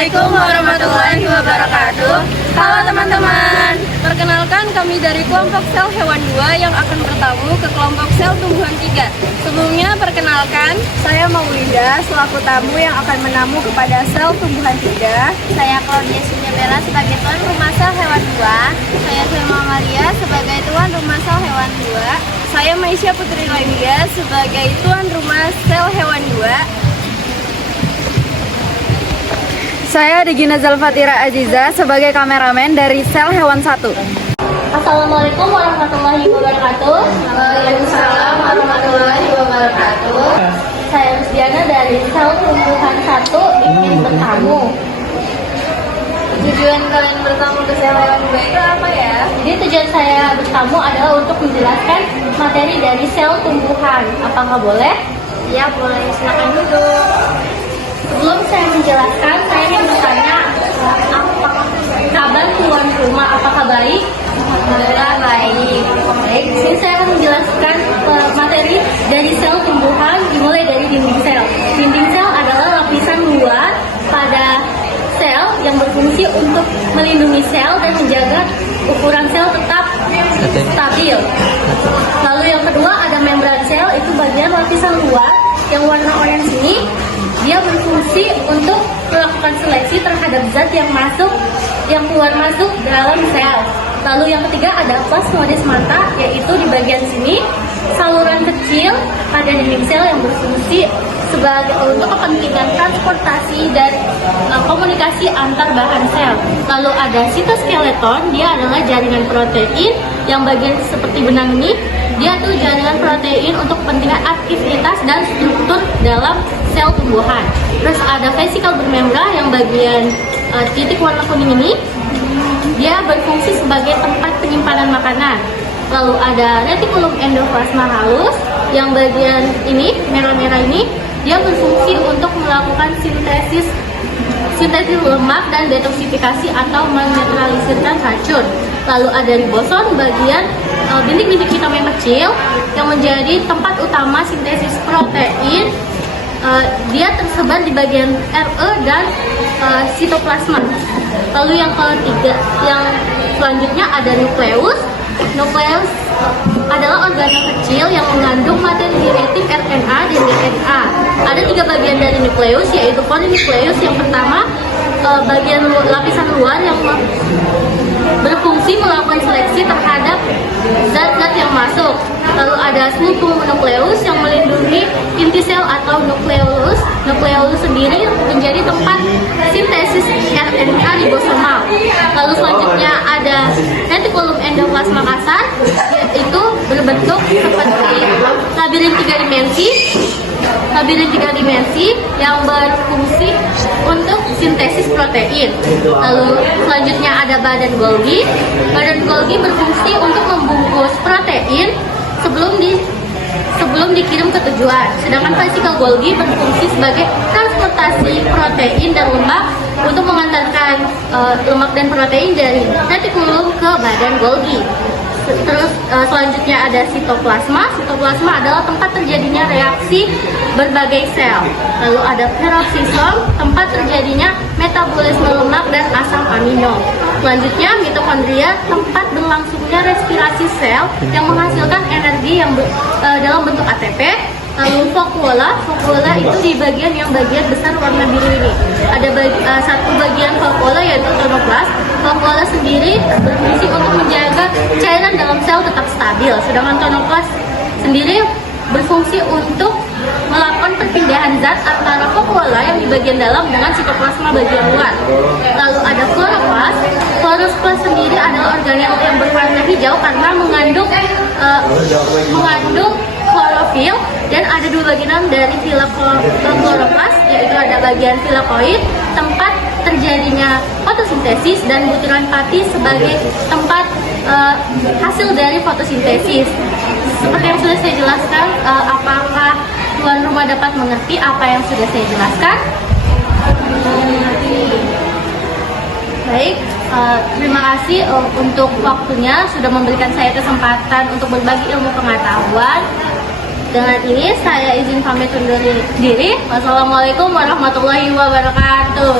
Assalamualaikum warahmatullahi wabarakatuh. Halo teman-teman, perkenalkan kami dari kelompok sel hewan 2 yang akan bertamu ke kelompok sel tumbuhan 3. Sebelumnya perkenalkan, saya Maulida selaku tamu yang akan menamu kepada sel tumbuhan 3. Saya Claudia Sunyabela sebagai tuan rumah sel hewan 2. Saya Firma Maria sebagai tuan rumah sel hewan 2. Saya Maisha Putri Laindia sebagai tuan rumah sel hewan 2. Saya Regina Zalfatira Aziza sebagai kameramen dari sel hewan 1. Assalamualaikum warahmatullahi wabarakatuh. Waalaikumsalam warahmatullahi wabarakatuh. Saya Rusdiana dari sel tumbuhan 1 ingin bertamu. Tujuan kalian bertamu ke sel hewan 2 itu apa ya? Jadi tujuan saya bertamu adalah untuk menjelaskan materi dari sel tumbuhan. Apakah boleh? Ya boleh, silakan duduk. Sebelum saya menjelaskan, saya ingin bertanya, apakah kabar tuan rumah? Apakah baik? Alhamdulillah baik. Baik, di sini saya akan menjelaskan materi dari sel tumbuhan dimulai dari dinding sel. Dinding sel adalah lapisan luar pada sel yang berfungsi untuk melindungi sel dan menjaga ukuran sel tetap stabil. Lalu yang kedua ada membran sel, itu bagian lapisan luar yang warna oranye ini. Dia berfungsi untuk melakukan seleksi terhadap zat yang keluar masuk dalam sel. Lalu yang ketiga ada plasmodesmata, yaitu di bagian sini saluran kecil pada dinding sel yang berfungsi untuk kepentingan transportasi dan komunikasi antar bahan sel. Lalu ada sitoskeleton, dia adalah jaringan protein yang bagian seperti benang ini. Dia tuh jaringan protein untuk kepentingan aktivitas dan struktur dalam sel tumbuhan. Terus ada vesikel bermembran yang bagian titik warna kuning ini. Dia berfungsi sebagai tempat penyimpanan makanan. Lalu ada retikulum endoplasma halus yang bagian ini, merah-merah ini. Dia berfungsi untuk melakukan sintesis lemak dan detoksifikasi atau menetralisirkan racun. Lalu ada ribosom, bagian bintik-bintik hitam yang kecil yang menjadi tempat utama sintesis protein. Dia tersebar di bagian RE dan sitoplasma. Lalu yang ketiga, yang selanjutnya ada nukleus. Nukleus adalah organel kecil yang mengandung materi genetik RNA dan DNA. Ada 3 bagian dari nukleus, yaitu polinukleus. Yang pertama, bagian lapisan luar yang berfungsi melakukan seleksi terhadap zat-zat yang masuk. Lalu ada nukleus yang melindungi inti sel atau nukleolus. Nukleolus sendiri menjadi tempat sintesis RNA ribosomal. Lalu selanjutnya ada retikulum endoplasma kasar, yaitu berbentuk seperti labirin 3 dimensi. Labirin 3 dimensi yang berfungsi untuk sintesis protein. Lalu selanjutnya ada badan Golgi. Badan Golgi berfungsi untuk membungkus protein sebelum dikirim ke tujuan. Sedangkan vesikel Golgi berfungsi sebagai transportasi protein dan lemak untuk mengantarkan lemak dan protein dari retikulum ke badan Golgi. Terus selanjutnya ada sitoplasma. Sitoplasma adalah tempat terjadinya reaksi berbagai sel. Lalu ada peroksisom, tempat terjadinya metabolisme lemak dan asam amino. Selanjutnya mitokondria, tempat berlangsungnya respirasi sel yang menghasilkan energi yang dalam bentuk ATP. Lalu vakuola itu di bagian besar warna biru ini. Ada satu bagian vakuola yaitu tonoplas. Vakuola sendiri berfungsi untuk menjaga cairan dalam sel tetap stabil. Sedangkan tonoplas sendiri berfungsi untuk melakukan perpindahan zat antara vakuola yang di bagian dalam dengan sitoplasma bagian luar. Lalu ada kloroplas. Kloroplas sendiri adalah organel yang berwarna hijau karena mengandung klorofil, dan ada 2 bagian dari kloroplas, yaitu ada bagian filakoid, tempat terjadinya fotosintesis, dan butiran pati sebagai tempat hasil dari fotosintesis. Seperti yang sudah saya jelaskan, apakah tuan rumah dapat mengerti apa yang sudah saya jelaskan? Baik, terima kasih untuk waktunya, sudah memberikan saya kesempatan untuk berbagi ilmu pengetahuan. Dengan ini saya izin pamit undur diri. Wassalamualaikum warahmatullahi wabarakatuh.